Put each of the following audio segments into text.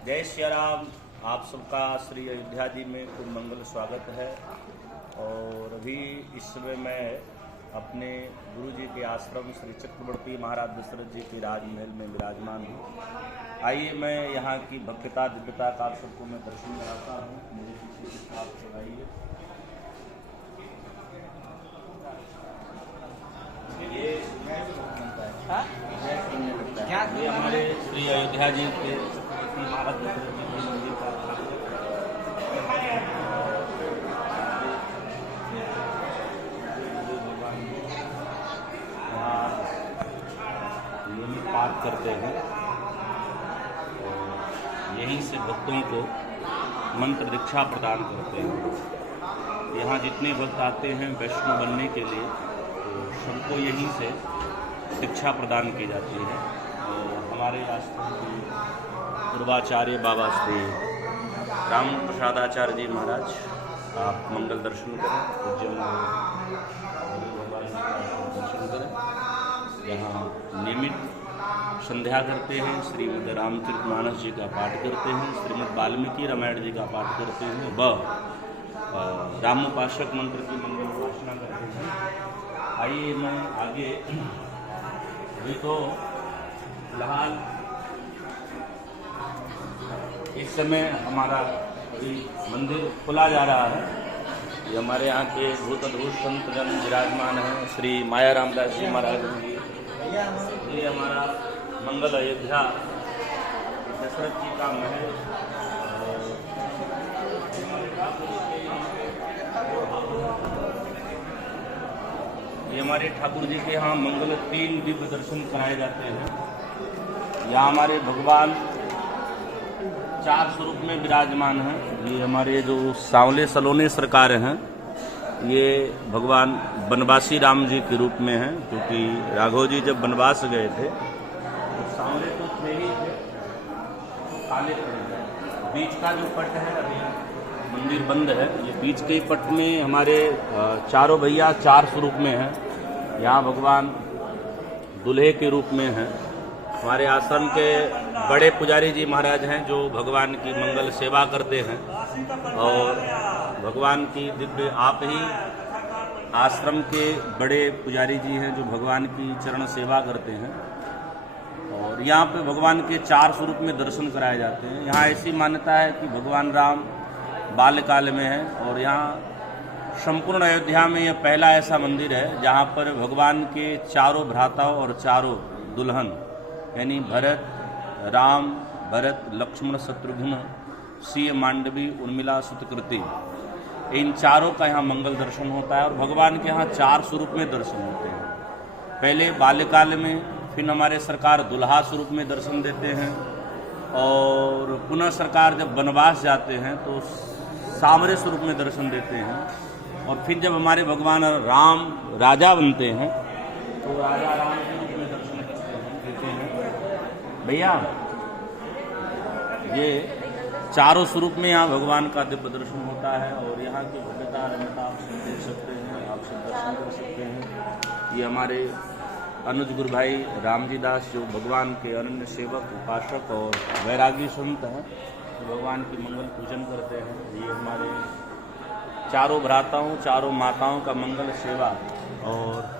जय श्री राम। आप सबका श्री अयोध्या जी में खूब मंगल स्वागत है। और अभी इस समय मैं अपने गुरु जी के आश्रम श्री चक्रवर्ती महाराज दशरथ जी के राजमहल में विराजमान हूँ। आइए मैं यहाँ की भव्यता दिव्यता का आप सबको मैं दर्शन कराता हूँ। मेरे पीछे आप सब आइए। ये हमारे श्री अयोध्या जी के चक्रवर्ती महाराज दशरथ जी के मंदिर का नियमित पाठ करते हैं और यहीं से भक्तों को मंत्र दीक्षा प्रदान करते हैं। यहाँ जितने भक्त आते हैं वैष्णव बनने के लिए तो सबको यहीं से दीक्षा प्रदान की जाती है। और हमारे आश्रम के पूर्वाचार्य बाबा श्री राम प्रसादाचार्य जी महाराज, आप मंगल दर्शन करें, पूज्य भगवान का दर्शन करें। यहाँ नियमित संध्या करते हैं, श्रीमद् रामचरितमानस जी का पाठ करते हैं, श्रीमद् वाल्मीकि रामायण जी का पाठ करते हैं व रामोपासक मंत्र की मंगल उपासना करते हैं। आइए मैं आगे अभी तो फिलहाल इस समय हमारा अभी मंदिर खुला जा रहा है। ये हमारे यहाँ के भूत अद्भुत संतजन विराजमान हैं, श्री माया रामदास जी महाराज जी। ये हमारा मंगल अयोध्या दशरथ जी का महल। ये हमारे ठाकुर जी के यहाँ मंगल 3 दिव्य दर्शन कराए जाते हैं। यहाँ हमारे भगवान 4 स्वरूप में विराजमान हैं। ये हमारे जो सांवले सलोने सरकार हैं, ये भगवान बनवासी राम जी के रूप में हैं, क्योंकि राघव जी जब बनवास गए थे तो सांवले तो थे ही थे, काले पड़ गए। बीच का जो पट है, अभी मंदिर बंद है, ये बीच के पट में हमारे चारों भैया 4 स्वरूप में हैं। यहाँ भगवान दूल्हे के रूप में हैं। हमारे आश्रम के बड़े पुजारी जी महाराज हैं जो भगवान की मंगल सेवा करते हैं। और भगवान की दिव्य आप ही आश्रम के बड़े पुजारी जी हैं जो भगवान की चरण सेवा करते हैं। और यहाँ पे भगवान के 4 स्वरूप में दर्शन कराए जाते हैं। यहाँ ऐसी मान्यता है कि भगवान राम बाल्यकाल में है और यहाँ संपूर्ण अयोध्या में यह पहला ऐसा मंदिर है जहाँ पर भगवान के चारों भ्राताओं और चारों दुल्हन यानी भरत, राम, भरत, लक्ष्मण, शत्रुघ्न, सिंह, मांडवी, उर्मिला, सुतकृति, इन चारों का यहाँ मंगल दर्शन होता है। और भगवान के यहाँ 4 स्वरूप में दर्शन होते हैं। पहले बाल्यकाल में, फिर हमारे सरकार दुल्हा स्वरूप में दर्शन देते हैं और पुनः सरकार जब वनवास जाते हैं तो सांवरे स्वरूप में दर्शन देते हैं। और फिर जब हमारे भगवान राम राजा बनते हैं तो राजा राम के रूप में दर्शन देते हैं। भैया ये चारों स्वरूप में यहाँ भगवान का दिव्य दर्शन होता है। और यहाँ की भव्यता रमता आप सब देख सकते हैं, आप सब दर्शन कर सकते हैं। ये हमारे अनुज गुरु भाई रामजी दास जो भगवान के अनन्य सेवक, उपासक और वैरागी संत हैं, भगवान की मंगल पूजन करते हैं। ये हमारे चारों भ्राताओं, चारों माताओं का मंगल सेवा और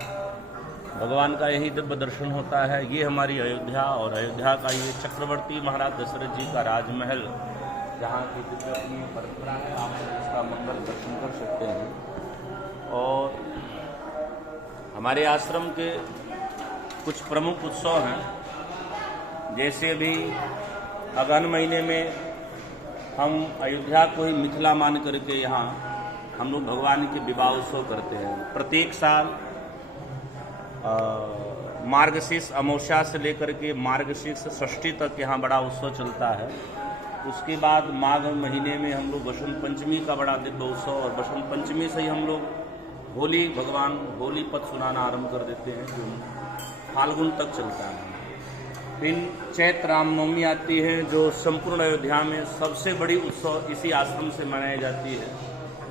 भगवान का यही दिव्य दर्शन होता है। ये हमारी अयोध्या और अयोध्या का ये चक्रवर्ती महाराज दशरथ जी का राजमहल, जहाँ की दिव्य अपनी परंपरा है, आप इसका मंगल दर्शन कर सकते हैं। और हमारे आश्रम के कुछ प्रमुख उत्सव हैं, जैसे भी अगहन महीने में हम अयोध्या को ही मिथिला मान करके यहाँ हम लोग भगवान के विवाह उत्सव करते हैं। प्रत्येक साल मार्गशीर्ष अमावस्या से लेकर के मार्गशीर्ष षष्ठी तक यहाँ बड़ा उत्सव चलता है। उसके बाद माघ महीने में हम लोग बसंत पंचमी का बड़ा दिव्य उत्सव, और बसंत पंचमी से ही हम लोग होली, भगवान होली पद सुनाना आरंभ कर देते हैं जो फाल्गुन तक चलता है। फिर चैत्र रामनवमी आती है जो संपूर्ण अयोध्या में सबसे बड़ी उत्सव इसी आश्रम से मनाई जाती है।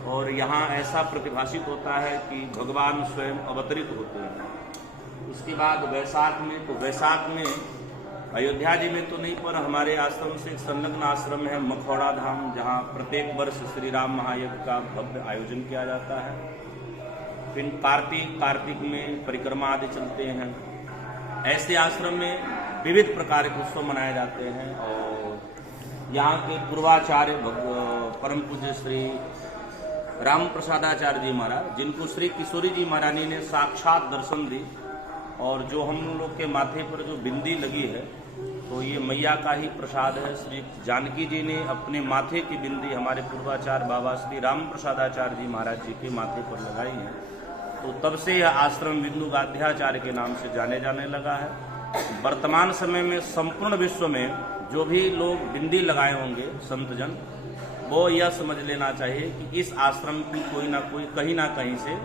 और यहाँ ऐसा प्रतिभाषित होता है कि भगवान स्वयं अवतरित होते हैं। उसके बाद वैशाख में, तो वैशाख में अयोध्या जी में तो नहीं, पर हमारे आश्रम से एक संलग्न आश्रम है मखौड़ा धाम, जहाँ प्रत्येक वर्ष श्री राम महायज्ञ का भव्य आयोजन किया जाता है। फिर कार्तिक में परिक्रमा आदि चलते हैं। ऐसे आश्रम में विविध प्रकार के उत्सव मनाए जाते हैं। और यहाँ के पूर्वाचार्य परम पूज्य श्री राम प्रसादाचार्य जी महाराज, जिनको श्री किशोरी जी महारानी ने साक्षात दर्शन दी, और जो हम लोग के माथे पर जो बिंदी लगी है तो ये मैया का ही प्रसाद है। श्री जानकी जी ने अपने माथे की बिंदी हमारे पूर्वाचार्य बाबा श्री राम प्रसादाचार्य जी महाराज जी के माथे पर लगाई है। तो तब से यह आश्रम बिंदु गाध्याचार्य के नाम से जाने जाने लगा है। वर्तमान समय में संपूर्ण विश्व में जो भी लोग बिंदी लगाए होंगे संतजन, वो यह समझ लेना चाहिए कि इस आश्रम की कोई ना कोई कहीं ना कहीं से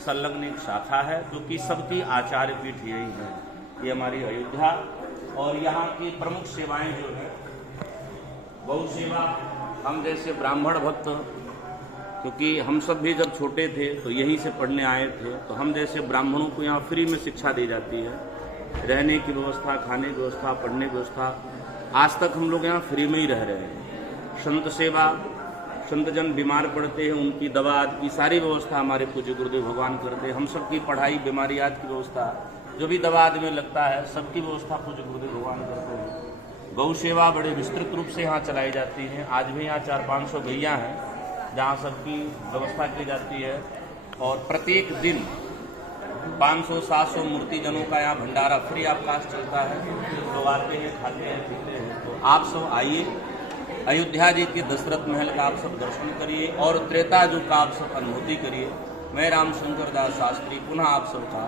संलग्न एक शाखा है, क्योंकि सबकी आचार्य पीठ यही है। ये हमारी अयोध्या और यहाँ की प्रमुख सेवाएं जो है, गौ सेवा। हम जैसे ब्राह्मण भक्त, क्योंकि हम सब भी जब छोटे थे तो यहीं से पढ़ने आए थे, तो हम जैसे ब्राह्मणों को यहाँ फ्री में शिक्षा दी जाती है, रहने की व्यवस्था, खाने की व्यवस्था, पढ़ने की व्यवस्था। आज तक हम लोग यहाँ फ्री में ही रह रहे हैं। संत सेवा, संतजन बीमार पड़ते हैं, उनकी दवा आदि की सारी व्यवस्था हमारे पूज्य गुरुदेव भगवान करते हैं। हम सबकी पढ़ाई, बीमारी आदि की व्यवस्था, जो भी दवा आदि में लगता है, सबकी व्यवस्था पूज्य गुरुदेव भगवान करते हैं। गौ सेवा बड़े विस्तृत रूप से यहाँ चलाई जाती है। आज भी यहाँ 400-500 गैया हैं जहाँ सबकी व्यवस्था की जाती है। और प्रत्येक दिन 500-700 मूर्तिजनों का यहाँ भंडारा फ्री ऑफ कास्ट चलता है। लोग आते हैं, खाते हैं, पीते हैं। तो आप सब आइए, अयोध्या जी के दशरथ महल का आप सब दर्शन करिए और त्रेता युग का आप सब अनुभूति करिए। मैं रामशंकर दास शास्त्री पुनः आप सबका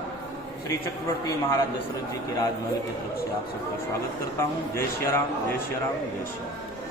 श्री चक्रवर्ती महाराज दशरथ जी के राजमहल की तरफ से आप सबका स्वागत करता हूँ। जय श्री राम, जय श्री राम, जय श्री राम।